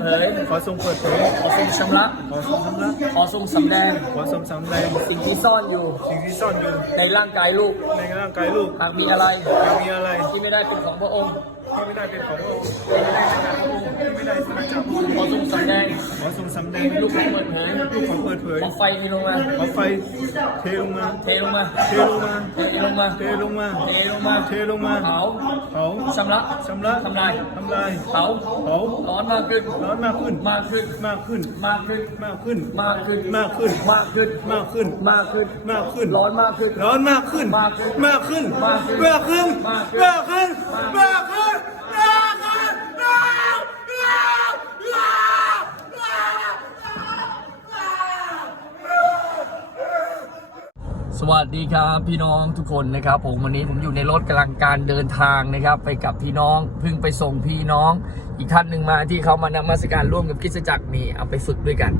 เผย ขอทรงเปิดเผย ขอทรงชำระ ขอทรงชำระ ขอทรงสำแดง ขอทรงสำแดง สิ่งที่ซ่อนอยู่ สิ่งที่ซ่อนอยู่ ในร่างกายลูก ในร่างกายลูก หากมีอะไร หากมีอะไร ที่ไม่ได้เป็นของพระองค์ ที่ไม่ได้เป็นของพระองค์ที่ไม่ได้มาจากพระองค์ที่ไม่ได้มาจากพระองค์ขอทรงสำแดงขอทรงสำแดงลูกขอเปิดเผยลูกขอเปิดเผยขอไฟมีลงมาขอไฟเทลงมาเทลงมาเทลงมาเทลงมาเทลงมาเทลงมาเทลงมาเผาเผาชำระชำระทำลายทำลายเผาเผาร้อนมากขึ้นร้อนมากขึ้นมากขึ้นมากขึ้นมากขึ้นมากขึ้นมากขึ้นมากขึ้นมากขึ้นมากขึ้นมากขึ้นมากขึ้นร้อนมากขึ้นร้อนมากขึ้นมากขึ้นมากขึ้นมากขึ้นมากขึ้นมากขึ้นมากขึ้น มากขึ้น มากขึ้น มากขึ้น ส วัสดีครับพี่น้องทุกคนนะครับ ผมวันนี้ผมอยู่ในรถกำลังการเดินทางนะครับ ไปกับพี่น้องเพิ่งไปส่งพี่น้อง อีกท่านหนึ่งมาที่เขามานมัสการร่วมกับคิสจักรนี่เอาไปฝึกด้วยกัน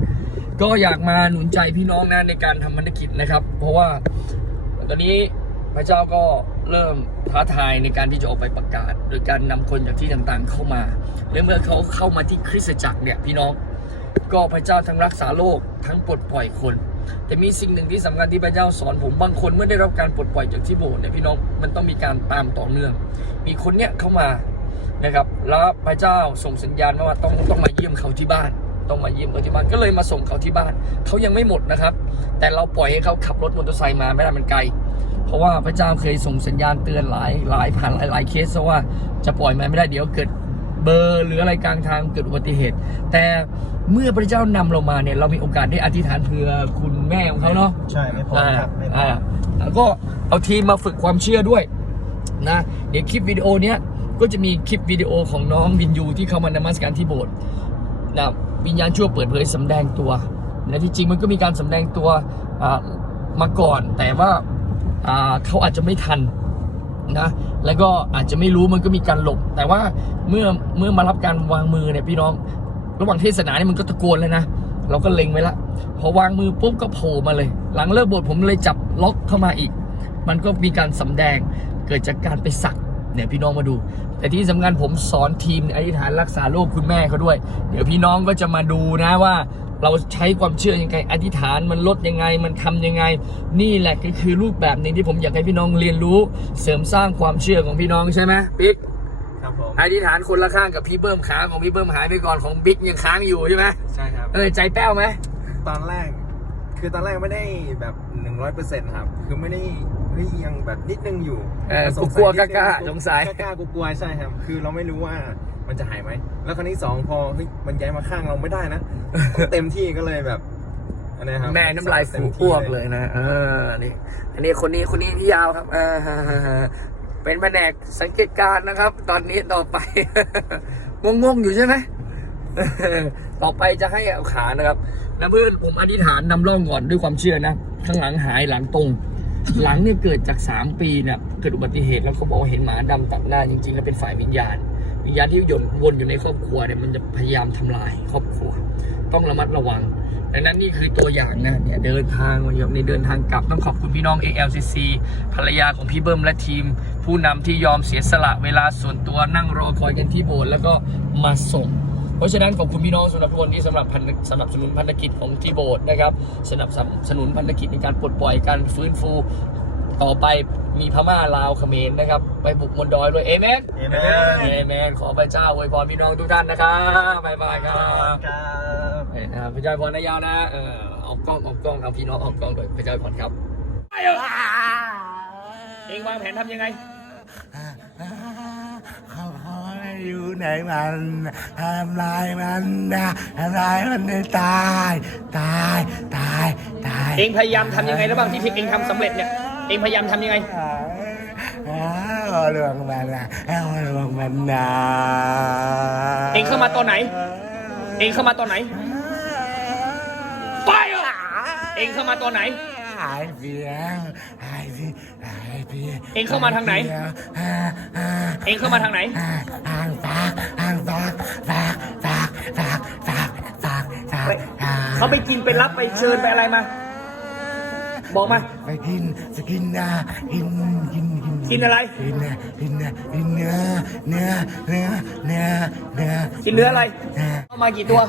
ก็อยากมาหนุนใจพี่น้องนะในการทำภารกิจนะครับ เพราะว่าตอนนี้พระเจ้าก็เริ่มท้าทายในการที่จะออกไปประกาศ โดยการนำคนจากที่ต่างๆเข้ามาและเมื่อเขาเข้ามาที่คริสตจักรเนี่ยพี่น้อง ก็พระเจ้าทั้งรักษาโลกทั้งปลดปล่อยคน แต่มีสิ่งหนึ่งที่สำคัญที่พระเจ้าสอนผมบางคนเมื่อได้รับการปลดปล่อยจากที่โบสถ์เนี่ยพี่น้องมันต้องมีการตามต่อเนื่อง มีคนเนี้ยเข้ามานะครับ แล้วพระเจ้าส่งสัญญาณมาว่าต้องต้องมาเยี่ยมเขาที่บ้าน ต้องมาเยี่ยมเขาที่บ้านก็เลยมาส่งเขาที่บ้าน เขายังไม่หมดนะครับ แต่เราปล่อยให้เขาขับรถมอเตอร์ไซค์มาไม่ได้มันไกล เพราะว่าพระเจ้าเคยส่งสัญญาณเตือนหลายหลายผ่านหลายหลายเคสว่าจะปล่อยมาไม่ได้เดี๋ยวเกิด เบอร์หรืออะไรกลางทางเกิดอุบัติเหตุ แต่เมื่อพระเจ้านำเรามาเนี่ยเรามีโอกาสได้อธิษฐานเผื่อคุณแม่ของเขาเนาะใช่ไม่พอครับไม่พออ่าแล้วก็เอาทีมมาฝึกความเชื่อด้วยนะเดี๋ยวคลิปวิดีโอเนี้ยก็จะมีคลิปวิดีโอของน้องวินยูที่เข้ามานมัสการที่โบสถ์นะวิญญาณชั่วเปิดเผยสำแดงตัวนะที่จริงมันก็มีการสำแดงตัวอ่ามาก่อน แต่ว่าอ่าเขาอาจจะไม่ทัน นะแล้วก็อาจจะไม่รู้มันก็มีการหลบ แต่ว่าเมื่อเมื่อมารับการวางมือเนี่ยพี่น้อง ระหว่างเทศนาเนี่ยมันก็ตะโกนเลยนะเราก็เล็งไว้ละพอวางมือปุ๊บก็โผล่มาเลย หลังเลิกบทผมเลยจับล็อกเข้ามาอีก มันก็มีการสำแดงเกิดจากการไปสัก เนี่ยพี่น้องมาดู แต่ที่สำคัญผมสอนทีมอธิษฐานรักษาโรคคุณแม่เขาด้วย เดี๋ยวพี่น้องก็จะมาดูนะว่า เราใช้ความเชื่อยังไงอธิษฐานมันลดยังไง มันทำยังไง นี่แหละก็คือรูปแบบหนึ่งที่ผมอยากให้พี่น้องเรียนรู้ เสริมสร้างความเชื่อของพี่น้องใช่ไหมปิ๊กครับผมอธิษฐานคนละข้างกับพี่เบิ้มขาของพี่เบิ้มหายไปก่อนของบิ๊กยังค้างอยู่ใช่ไหมใช่ครับเออใจแป้วไหมตอนแรก คือตอนแรกไม่ได้แบบหนึ่งร้อยเปอร์เซ็นต์ครับ คือไม่ได้เฮ้ยยังแบบนิดนึงอยู่เออสกูงกลัวนิดนึงกล้าๆสงสัย กล้าๆกลัวๆใช่ครับ คือเราไม่รู้ว่ามันจะหายไหม แล้วครั้งที่สองพอเฮ้ยมันย้ายมาข้างเราไม่ได้นะต้องเต็มที่ก็เลยแบบอันนี้ครับแม่น้ำลายฟูอ้วกเลยนะเออนี่อันนี้คนนี้คนนี้ที่ยาวครับเออเป็นแผนกสังเกตการณ์นะครับ ตอนนี้ต่อไป งงๆอยู่ใช่ไหมต่อไปจะให้เอาขานะครับแล้วเพื่อนผมอธิษฐานนำร่องก่อนด้วยความเชื่อนะ ข้างหลังหายหลังตรง หลังเนี่ยเกิดจาก 3 ปีเนี่ยเกิดอุบัติเหตุแล้วเขาบอกว่าเห็นหมาดำตัดหน้าจริงๆ แล้วเป็นฝ่ายวิญญาณ วิญญาณที่ยนวนอยู่ในครอบครัวเนี่ยมันจะพยายามทำลายครอบครัว ต้องระมัดระวังดังนั้นนี่คือตัวอย่างนะเนี่ยเดินทางมาอยู่ในเดินทางกลับต้องขอบคุณพี่น้อง ALCC ภรรยาของพี่เบิ้มและทีม ผู้นำที่ยอมเสียสละเวลาส่วนตัวนั่งรอคอยกันที่โบสถ์แล้วก็มาส่ง เพราะฉะนั้นขอบคุณพี่น้องสำหรับทุกคนที่สำหรับพันสนับสนุนพันธกิจของที่โบสถ์นะครับสนับสนุนพันธกิจในการปลดปล่อยการฟื้นฟูต่อไปมีพม่าลาวเขมรนะครับ ไปบุกมนดอยด้วยเอเมนเอเมนเอเมนขอพระเจ้าอวยพรพี่น้องทุกท่านนะครับบ๊ายบายครับครับเออนะครับพระเจ้าอวยพรนายาวนะเออเอากล้องเอากล้องเอาพี่น้องเอากล้องด้วยพระเจ้าอวยพรครับเองวางแผนทำยังไงเขาเขาอยู่ ไหนมันทำลายมันนะทำลายมันให้ตาย ตายตายตายเองพยายามทำยังไงแล้วบ้างที่เองทำสำเร็จเนี่ยเองพยายามทำยังไง เอาเรื่องมันนะเอาเรื่องมันนะเองเข้ามาตอนไหน เองเข้ามาตอนไหน ไปอะเองเข้ามาตอนไหน หายเพียงหาย เองเข้ามาทางไหน เองเข้ามาทางไหนทางปากทางปากปากปากปากปากปากปากเขาไปกินไปรับไปเชิญไปอะไรมา บอกมา ไปกินจะกินนะกินกินกินกินอะไร กินเนื้อกินเนื้อกินเนื้อเนื้อเนื้อเนื้อเนื้อกินเนื้ออะไรเข้ามากี่ตัว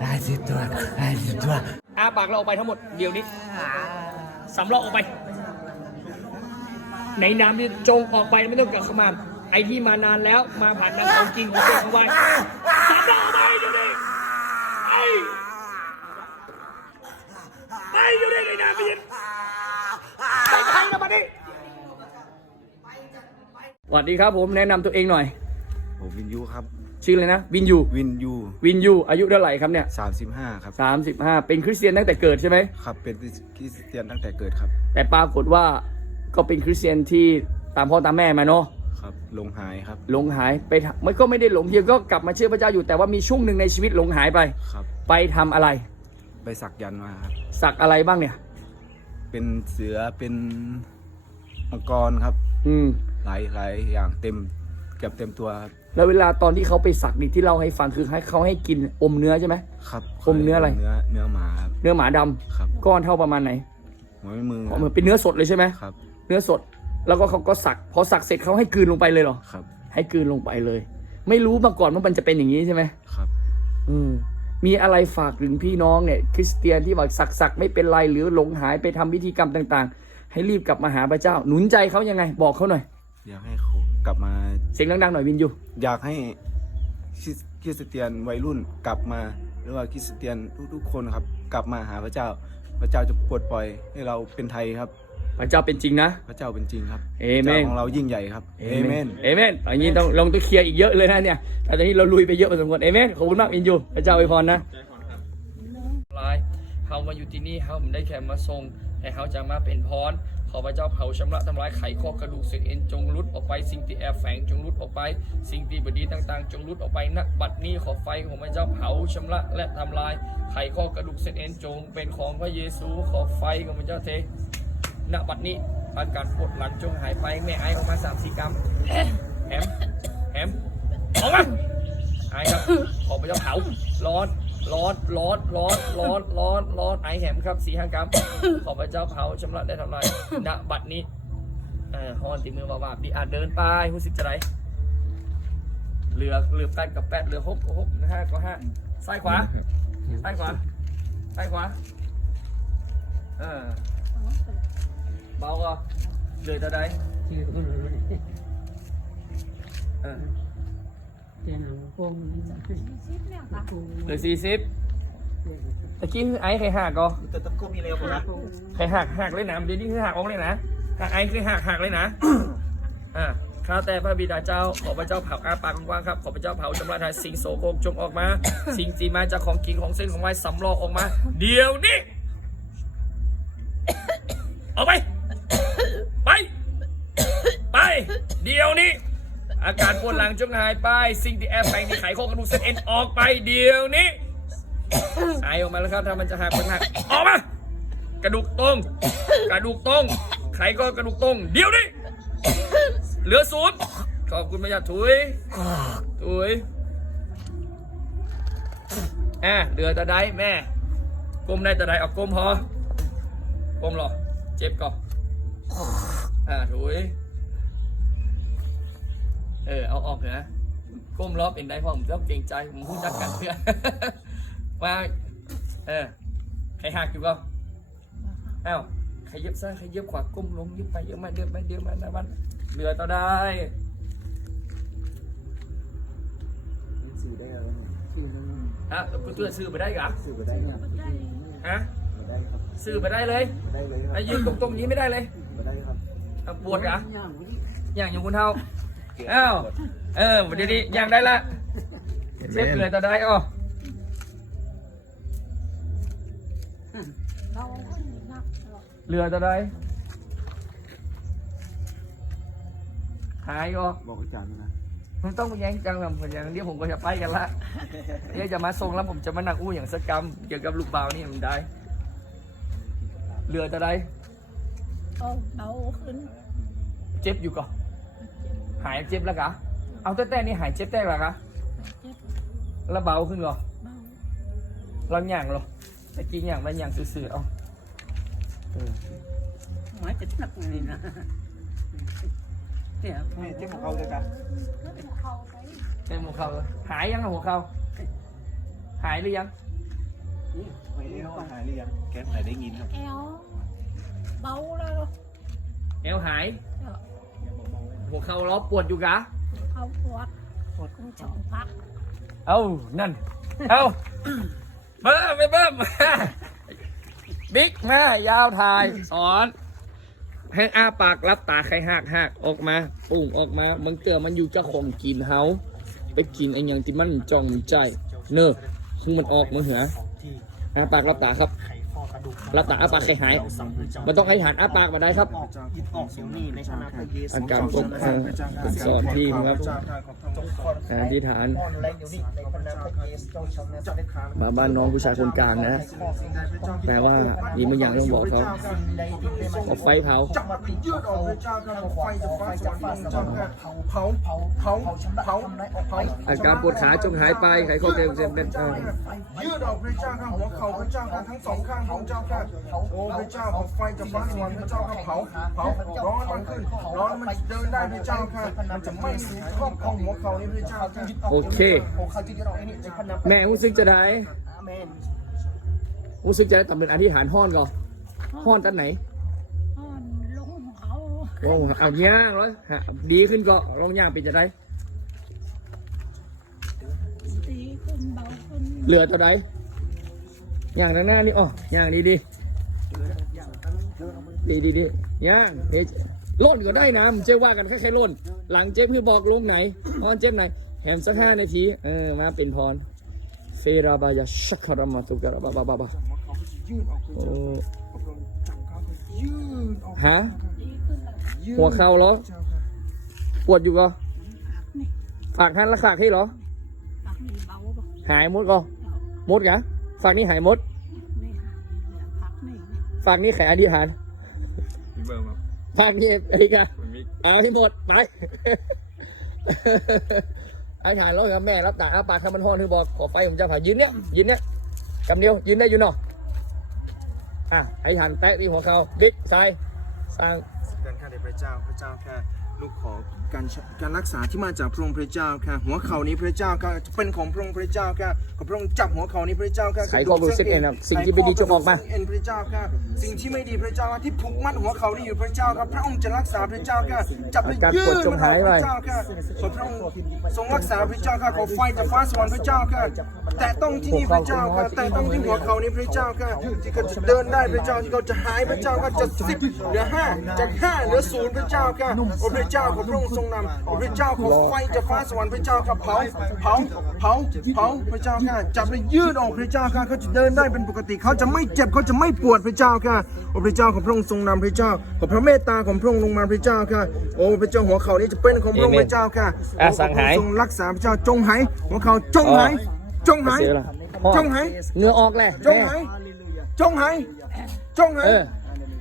หลายสิบตัวหลายสิบตัวอาปากเราออกไปทั้งหมดเดี๋ยวนี้ สำรอกออกไป ในน้ำที่จงออกไปไม่ต้องกลับเข้ามาไอ้ที่มานานแล้วมาผ่านน้ำของจริงของเจ้าของไว้สำรอกออกไปเดี๋ยวนี้ไอ้ไปเดี๋ยวนี้ในน้ำพี่ยินไปใครนะมาดิสวัสดีครับผมแนะนำตัวเองหน่อย ผมวินยูครับ ชื่อเลยนะวินยูวินยูวินยูอายุเท่าไหร่ครับเนี่ยสามสิบห้าครับสามสิบห้าเป็นคริสเตียนตั้งแต่เกิดใช่ไหมครับเป็นคริสเตียนตั้งแต่เกิดครับ แต่ปรากฏว่าก็เป็นคริสเตียนที่ตามพ่อตามแม่มาเนาะครับหลงหายครับหลงหายไปทำมันก็ไม่ได้หลงเพียงก็กลับมาเชื่อพระเจ้าอยู่แต่ว่ามีช่วงหนึ่งในชีวิตหลงหายไปครับไปทำอะไร ไปสักยันต์มาครับสักอะไรบ้างเนี่ย เป็นเสือเป็นมังกรครับ อืมหลายหลายอย่างเต็มเกือบเต็มตัวครับ แล้วเวลาตอนที่เขาไปสักนี่ที่เล่าให้ฟังคือให้เขาให้กินอมเนื้อใช่ไหม ครับอมเนื้ออะไร เนื้อเนื้อหมาครับเนื้อหมาดำครับก้อนเท่าประมาณไหนหัวไม่มืออ๋อเหมือนเป็นเนื้อสดเลยใช่ไหมครับ เนื้อสดแล้วก็เขาก็สักพอสักเสร็จเขาให้กลืนลงไปเลยเหรอ ครับ ให้กลืนลงไปเลย ไม่รู้มาก่อนว่ามันจะเป็นอย่างนี้ใช่ไหมครับอืมมีอะไรฝากถึงพี่น้องเนี่ย คริสเตียนที่บอกสักสักไม่เป็นไรหรือหลงหายไปทำพิธีกรรมต่าง ๆ ให้รีบกลับมาหาพระเจ้า หนุนใจเขายังไง บอกเขาหน่อย อยากให้เขา กลับมาเสียงดังๆหน่อยวินยูอยากให้คริสคริสเตียนวัยรุ่นกลับมา หรือว่าคริสเตียนทุกๆคนครับ กลับมาหาพระเจ้า พระเจ้าจะปลดปล่อยให้เราเป็นไทยครับ พระเจ้าเป็นจริงนะ พระเจ้าเป็นจริงครับเอพระเมนเจ้าของเรายิ่งใหญ่ครับเอเมนเอเมนอันนี้ต้องลองต้องเคลียร์อีกเยอะเลยนะเนี่ยแต่ตอนนี้เราลุยไปเยอะพอสมควรเอเมนขอบคุณมากวินยูพระเจ้าอวยพรนะลายเขามาอยู่ที่นี่เขาไม่ได้แค่มาทรงแต่เขาจะมาเป็นพร ขอพระเจ้าเผาชำระทำลายไขข้อกระดูกเศษเอ็นจงรุดออกไปสิ่งที่แอบแฝงจงรุดออกไป สิ่งที่บดีต่างๆ จงรุดออกไปนักบัดนี้ขอไฟของพระเจ้าเผาชำระและทำลายไขข้อกระดูกเศษเอ็นจง เป็นของพระเยซูขอไฟของพระเจ้าเทณบัดนี้อาการปวดหลังจงหายไปแม่ไอออกมาสามสี่กรัมแฮมแฮมออกมาไอครับขอพระเจ้าเผาร้อน ร้อนร้อนร้อนร้อนร้อนร้อนไอแฮมครับสี่ห้ากรัมขอพระเจ้าเผาชำระได้ทำลายณบัดนี้เออฮอนตีมือว่าๆดีอาจเดินไปรู้สึกจะไรเหลือเหลือแปดกับแปดเหลือหกกับหกห้าก็ห้าซ้ายขวาซ้ายขวาซ้ายขวาเออเบาก็เหลือเท่าใดเออ เหลือสี่สิบตะกี้คือไอ้ใครหักก็แต่ตะกุมีเร็วกว่าใครหักหักเลยนะเดี๋ยวนี้คือหักออกเลยนะหักไอ้คือหักหักเลยนะอ่าข้าแต่พระบิดาเจ้า ขอพระเจ้าเผาอาปากกว้างๆครับ ขอพระเจ้าเผาจำราทายสิ่งโสโครกจงออกมา สิ่งจีมาจากของกินของเส้นของไม้สำรอกออกมา เดี๋ยวนี้ เอาไป ไป ไป เดี๋ยวนี้ อาการปวดหลังจงหายไป สิ่งที่แอบแฝงที่ไขข้อกระดูกเส้นเอ็นออกไปเดี๋ยวนี้หายออกมาแล้วครับถ้ามันจะหักมันหักออกมากระดูกตรงกระดูกตรงไขข้อกระดูกตรงเดี๋ยวนี้เหลือศูนย์ขอบคุณพระเจ้าถุยถุยอะเหลือแต่ใดแม่ก้มได้แต่ใดเอาก้มพอก้มหรอเจ็บก่อนอ่าถุย เออเอาออกเถอะนะก้มล้อเป็นได้พอผมต้องเกรงใจผมพูดจักกันเพื่อนว่าเออใครหักอยู่ก็อ้าวใครเย็บซ้ายใครเย็บขวาก้มลงเย็บไปเย็บมาเดินไปเดินมาหน้าบ้านเหลือต่อได้สื่อได้แล้วฮะแล้วกูตัวซื้อไปได้เหรอสื่อไปได้ครับฮะมาได้ครับซื้อไปได้เลยมาได้เลยครับไอ้ยืนตรงๆนี้ไม่ได้เลยมาได้ครับอะปวดเหรออย่างอยู่คุณเท่า อ้าวเออวันนี้อย่างได้ละเช็คเหลือต่อได้อ๋อเหลือต่อได้หายก็บอกอาจารย์นะมันต้องมาแย่งจังลำผมอย่างเดียวผมก็จะไปกันละเดี๋ยวจะมาส่งแล้วผมจะมาหนักอู้อย่างสกกรรมเกี่ยวกับลูกเบานี่มันได้เหลือต่อได้เอาเอาขึ้น เจ็บอยู่ก่อน หายเจ็บแล้วกะเอาแต่แต่นี่หายเจ็บแต่แล้วกะเจ็บแล้วเบาขึ้นเหรอเบาเราหย่างเหรอตะกี้อย่างไรอย่างซื่อๆเอาเออไม้จะหนักเลยนะเนี่ยแม่เจ็บหัวเข่าเลยจ้ะในหัวเข่าหายยังอะหัวเข่าหายหรือยังไปเอวหายหรือยังแกหายได้ยินครับแอลเบาแล้วเอวหาย หัวเข่าล้อปวดอยู่กะเขาปวดปวดกุ้งสองพักเอ้านั่น เอ้าเบิ้มไปเบิ้มบิ๊กมายาวถ่าย สอน ให้อ้าปากรับตาใครหักหักออกมาปุ่งออกมามึงเตือมันอยู่เจ้าของกินเฮาไปกินไอ้หยังที่มันจ้องใจ เนอะคือมันออกมาเหรออ้าปากรับตาครับ รับตาอ้าปากใครหาย มันต้องให้ฐานอ้าปากมาได้ครับ อันการปกครองเป็นสอนทีมครับอธิษฐานมาบ้านน้องผู้ชายคนกลางนะแปลว่ามีบางอย่างต้องบอกเขาเอาไฟเผาอกพระเจ้าค่ะไฟเจ้าอาการปวดขาจงหายไปไขข้อเจ็บเจ็บเป็นอ่ายืดออกพระเจ้าค่ะหัวเข่าพระเจ้าค่ะทั้งสองข้างพระเจ้าค่ะโอ้พระเจ้าของไฟจะฟ้าสวรรค์พระเจ้าค่ะเผาเผาร้อนมันขึ้นร้อนมันเดินได้พระเจ้าค่ะมันจะไม่มีครอบครองหัวเข่านี้พระเจ้าค่ะโอเคแม่รู้สึกจะได้รู้สึกจะได้ทำเป็นอธิษฐานห้อนก่อนห้อนตั้งไหนอ่อนลงเขาลงเอาย่างแล้วฮะดีขึ้นก็ลองย่างเป็นจะได้ดีขึ้นเบาขึ้นเหลือเท่าไห ย่างด้านหน้านี่อ๋อย่างดีดีดีดีดีย่างเฮ้ยล่นก็ได้นะมเจ๊ว่ากันแค่แค่ล่น หลังเจ๊พี่บอกลงไหนพอนเจ๊ไหนแหมสักห้านาที เออ มาเป็นพร เฟราบายาชักคารามาตุกะบาบาบาบาฮะหัวเข่าเหรอ ปวดอยู่ก็ฝากหันละขากให้เหรอปากนี่เบาบ่หายหมดก็หมดกะ ฝากนี่หายหมด ไม่หายเหลือพักนี่ฝากนี่แขนอธิษฐานพี่เบิร์มครับฝากนี่ไอ้กะคุณมิกเอาให้หมดไปไอ้ถ่ายรถกับแม่รับตาอาปากทำมันห้อนที่บอกขอไฟผมจะผ่ายืนเนี้ยยืนเนี้ยกำเดียวยืนได้อยู่เนาะอะไอ้หันแตะที่หัวเขาบิ๊กไซสร้าง การข้าแต่พระเจ้าพระเจ้าค่ะลูกขอ การการรักษาที่มาจากพระองค์พระเจ้าค่ะ หัวเข่านี้พระเจ้าค่ะจะเป็นของพระองค์พระเจ้าค่ะขอพระองค์จับหัวเข่านี้พระเจ้าค่ะไขข้อรู้สึกเอ็นครับสิ่งที่ไม่ดีจงออกมาเอ็นพระเจ้าค่ะสิ่งที่ไม่ดีพระเจ้าค่ะที่ผูกมัดหัวเข่านี้อยู่พระเจ้าครับพระองค์จะรักษาพระเจ้าค่ะจับและการยืปวดดจงหายไปพระเจ้าค่ะขอพระองค์ทรงรักษาพระเจ้าค่ะขอไฟจากฟ้าสวรรค์พระเจ้าค่ะแต่ต้องที่นี่พระเจ้าค่ะแต่ต้องที่หัวเขานี้พระเจ้าค่ะที่เขาจะเดินได้พระเจ้าที่เขาจะหายพระเจ้าค่ะจะสิบเหลือห้าจากห้าเหลือศูนย์พระเจ้าค่ะโอ้พระเจ้าของพระองค์ทรงนำโอ้พระเจ้าของไฟจากฟ้าสวรรค์พระเจ้าค่ะเผาเผาเผาเผาพระเจ้าค่ะจับและยืดออกพระเจ้าค่ะเขาจะเดินได้เป็นปกติเขาจะไม่เจ็บเขาจะไม่ปวดพระเจ้าค่ะโอ้พระเจ้าของพระองค์ทรงนำพระเจ้าขอพระเมตตาของพระองค์ลงมาพระเจ้าค่ะโอ้พระเจ้าหัวเขานี้จะเป็นของพระองค์พระเจ้าค่ะอะสั่งหายทรงรักษาพระเจ้าจงหายหัวเขาจงหายจงหายเสียละห้อนจงหายเหงื่อออกแหละจงหายจงหายจงหายเออ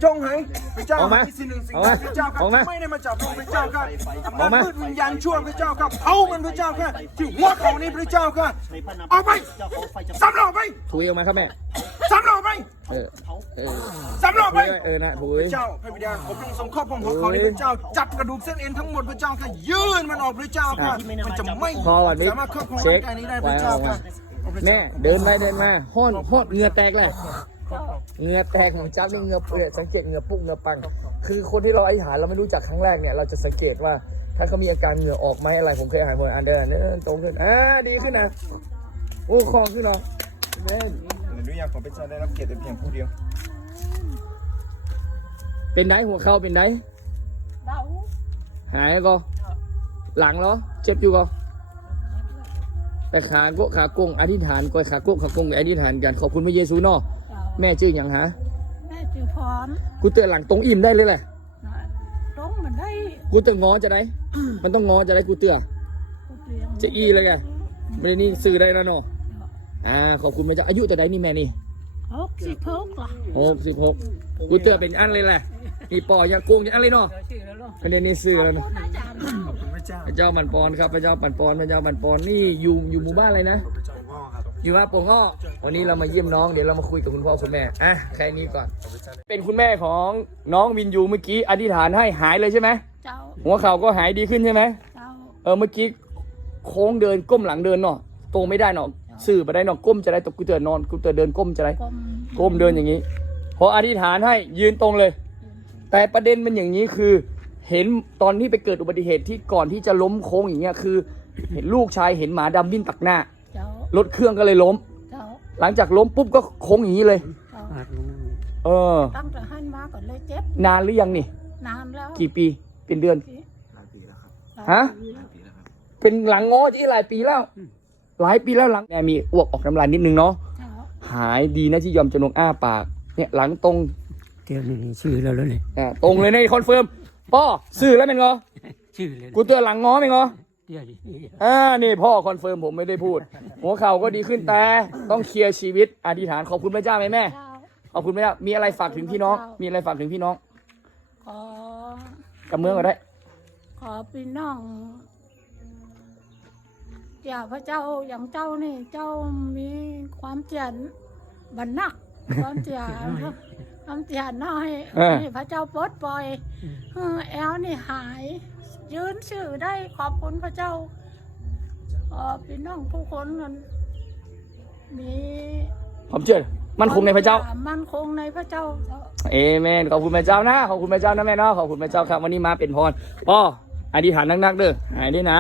จงหายพระเจ้าออกมาที่สิ่งหนึ่งสิ่งออกใดมาพระเจ้าครับออกมาไม่ได้มาจากพระองค์พระเจ้าครับออกมา มืดวิญญาณชั่วพระเจ้าครับเผามันพระเจ้าครับที่หัวเขานี้พระเจ้าครับออกไปสำรอกไปถุยออกมาครับแม่ สำรอกไปเออ เออสำรอกถุไป ยเออนะถุย พระเจ้าพระบิดาขอพระองค์ทรงครอบครองหัวเขานี้พระเจ้า จับกระดูกเส้นเอ็นทั้งหมดพระเจ้าค่ะยื่นมันออกพระเจ้าค่ะมันจะไม่พอก่อนบิ๊กสามารถครอบครองเช็ร่าคงกายนี้ได้พระเจ้าค่ะ แม่เดินไปเดินมาห้อนห้อนเหงื่อแตกเลย เหงื่อแตกของจับนี่เหงื่อเปื่อยสังเกตเหงื่อปุ๊กเหงื่อปัง คือคนที่เราอธิษฐานเราไม่รู้จักครั้งแรกเนี่ยเราจะสังเกตว่า ถ้าเขามีอาการเหงื่อออกไหมอะไรผมเคยอ่านคนอันเดินเดินตรงขึ้นอ่าดีขึ้นนะโอ้คล่องขึ้นเนาะเดินอนุญาตขอพระเจ้าได้รับเกียรติแต่เพียงผู้เดียว เป็นไดหัวเข่าเป็นไดเบาหายแล้วก็หลังเหรอเจ็บอยู่ก็แต่ขาโกะขาโกงอธิษฐานก้อยขาโกะขาโกงอธิษฐานกันขอบคุณพระเยซูเนาะเจ้า แม่ชื่ออย่างหาแม่จือพรกูเตือนหลังตรงอิ่มได้เลยแหละนะตรงมันได้กูเตือนงอจะได้ มันต้องงอจะได้กูเตือนกูเตียงจะอี้เลยไงไม่ได้นี่ซื้อได้แล้วเนาะอ่าขอบคุณพระเจ้าอายุแต่ใดนี่แม่นี่หกสิบหกล่ะหกสิบหกกูเตือนเป็นอันเลยแหละมีปอยาโกงอย่างอันเลยเนาะอันนี้นี่ซื้อแล้วนะคุณอาจารย์พระเจ้าปันปอนครับพระเจ้าปันปอนพระเจ้าปันปอนนี่อยู่อยู่หมู่บ้านอะไรนะ พระเจ้าพ่อครับอยู่ว่าปงอ้อวันนี้เรามาเยี่ยมน้องเดี๋ยวเรามาคุยกับคุณพ่อคุณแม่อะแค่นี้ก่อน เป็นคุณแม่ของน้องวินยูเมื่อกี้อธิษฐานให้หายเลยใช่ไหมเจ้าหัวเข่าก็หายดีขึ้นใช่ไหมเจ้าเออเมื่อกี้โค้งเดินก้มหลังเดินเนาะตรงไม่ได้เนาะสื่อไปได้เนาะก้มจะได้ตกกูเตือนนอนกูเตือนเดินก้มจะได้กลมก้มเดินอย่างนี้พออธิษฐานให้ยืนตรงเลย แต่ประเด็นมันอย่างนี้คือ เห็นตอนที่ไปเกิดอุบัติเหตุที่ก่อนที่จะล้มโค้งอย่างเงี้ยคือ เห็นลูกชายเห็นหมาดำวิ่งตักหน้าเจ้า รถเครื่องก็เลยล้ม เจ้าหลังจากล้มปุ๊บก็โค้งอย่างนี้เลย เจ้าเออ ตั้งแต่หันมาก่อนเลยเจ็บนานหรือยังนี่ นานแล้วกี่ปีเป็นเดือน หลายปีแล้วครับฮะ หลายปีแล้วครับเป็นหลังง้อที่หลายปีแล้ว หลายปีแล้วหลังแม่มีอ้วกออกน้ำลายนิดนึงเนาะเจ้าหายดีนะที่ยอมจะนงอ้าปากเนี่ยหลังตรงเดี๋ยวนี้ชื่อแล้วแล้วเนี่ยอ่าตรงเลยในะคอนเฟิร์มพ่อซื้อแล้วเป็นงอชื่อเลยกูเตือนหลังง้อเป็นงอ เดี๋ยวนี้อ่านี่พ่อคอนเฟิร์มผมไม่ได้พูด หัวเข่าก็ดีขึ้นแต่ต้องเคลียร์ชีวิตอธิษฐานขอบคุณพระเจ้าไหมแม่เจ้าขอบคุณพระเจ้ามีอะไรฝากถึงพี่น้อง มีอะไรฝากถึงพี่น้องขอกับเมืองก็ได้ ขอพี่น้องอย่าพระเจ้าอย่างเจ้านี่ เจ้ามีความเจียนบันนักความเจียนความเจียนน้อยเออให้พระเจ้าปลดปล่อยเออแอลนี่หาย ยืนชื่อได้ขอบคุณพระเจ้าขอพี่น้องทุกคนนั้นมีผมเชื่อมันคงในพระเจ้า มันคงในพระเจ้า เอเมนขอบคุณพระเจ้านะขอบคุณพระเจ้านะแม่เนาะขอบคุณพระเจ้าครับวันนี้มาเป็นพรพ่ออธิษฐานนักๆเด้อหายด้วยนะ